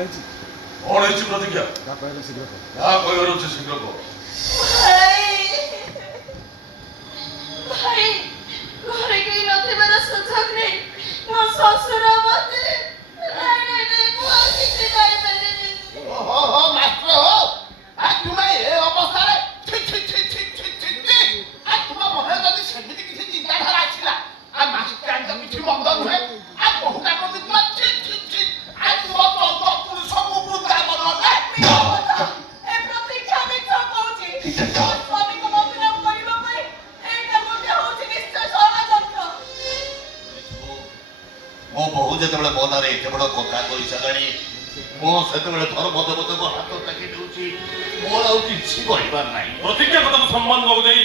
ହେଇଛି କଣ ହେଇଛି ପ୍ରତିଜ୍ଞା? ଯାହା କହିଲେ ଶୀଘ୍ର କହ। ଯାହା କହିବାର ଅଛି ଶୀଘ୍ର କହ। ଭାଇ ଘରେ କେହି ନଥିବାର ସୁଯୋଗ ନେଇ ମୋ ଶ୍ୱଶୁର ମତେ ରାଣୀ ନେଇ ମୁଁ ଆଉ କିଛି କହିପାରିବିନି। ଓହୋ ମାଷ୍ଟ୍ର ହୋ ତୁମେ ଏ ଅବସ୍ଥାରେ ତୁମ ମନରେ ଯଦି ସେମିତି କିଛି ଚିନ୍ତାଧାରା ଆସିଲା ମାଷ୍ଟ୍ରାଣୀ ତ କିଛି ମନ୍ଦ ନୁହେଁ ବହୁଟା ପ୍ରତି ତୁମ ପୁରୁଷକୁ ବୃନ୍ଦାବନ ଏ ପ୍ରତୀକ୍ଷା ମିଛ କହୁଛି। ମୋ ସ୍ୱାମୀକୁ ବଦନାମ କରିବା ପାଇଁ ଏଇଟା ଗୋଟେ ହଉଛି ନିଶ୍ଚୟ ଷଡ଼ଯନ୍ତ୍ର। ମୋ ବୋହୂ ଯେତେବେଳେ ମୋ ନାଁରେ ଏତେ ବଡ଼ କଥା କହିସାରିଲାଣି ମୁଁ ସେତେବେଳେ ଧର୍ମ ଦେବତାଙ୍କ ହାତ ଟେକି ଦେଉଛି ମୋର ଆଉ କିଛି କହିବାର ନାହିଁ। ପ୍ରତିଜ୍ଞା କଥାକୁ ସମ୍ମାନ ନ ଦେଇ